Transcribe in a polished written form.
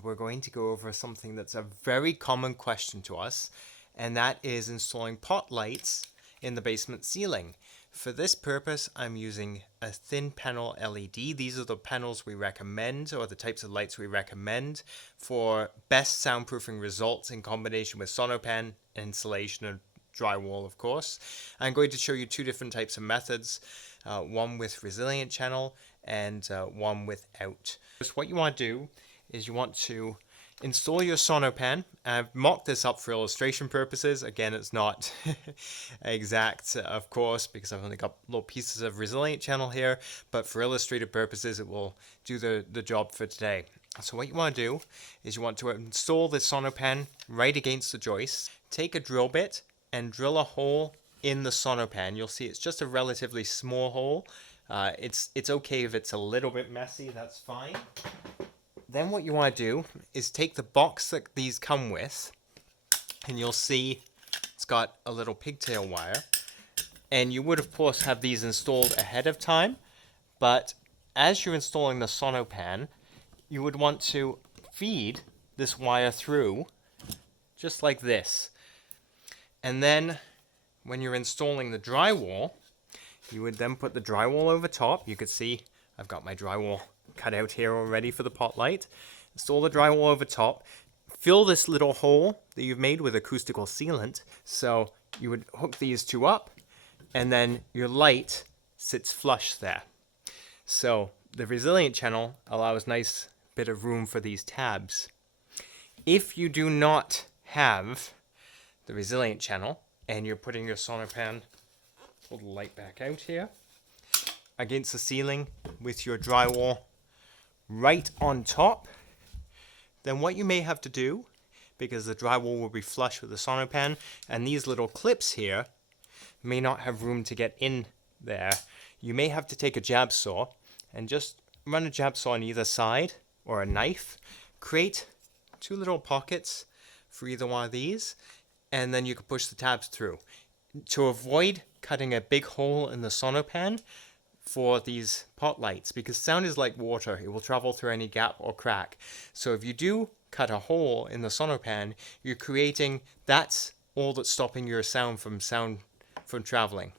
and we're going to go over something that's a very common question to us, and that is installing pot lights in the basement ceiling. For this purpose, I'm using a thin panel LED. These are the panels we recommend, or the types of lights we recommend for best soundproofing results in combination with sonopan, insulation, and drywall, of course. I'm going to show you two different types of methods, one with resilient channel and one without. So what you want to do is you want to install your sonopan. I've mocked this up for illustration purposes. Again, it's not exact, of course, because I've only got little pieces of resilient channel here, but for illustrative purposes, it will do the job for today. So what you want to do is you want to install the sonopan right against the joist. Take a drill bit and drill a hole in the sonopan. You'll see it's just a relatively small hole. It's okay if it's a little bit messy, that's fine. Then what you want to do is take the box that these come with, and you'll see it's got a little pigtail wire. And you would, of course, have these installed ahead of time, but as you're installing the sonopan, you would want to feed this wire through, just like this. And then, when you're installing the drywall, you would then put the drywall over top. You could see I've got my drywall cut out here already for the pot light. Install the drywall over top. Fill this little hole that you've made with acoustical sealant. So you would hook these two up, and then your light sits flush there. So the resilient channel allows nice bit of room for these tabs. If you do not have the resilient channel and you're putting your sonopan, pull the light back out here, against the ceiling with your drywall right on top, then what you may have to do, because the drywall will be flush with the sonopan, and these little clips here may not have room to get in there, you may have to take a jab saw and just run a jab saw on either side, or a knife, create two little pockets for either one of these, and then you can push the tabs through. To avoid cutting a big hole in the sonopan for these pot lights, because sound is like water, it will travel through any gap or crack. So if you do cut a hole in the sonopan, you're creating, that's all that's stopping your sound from traveling.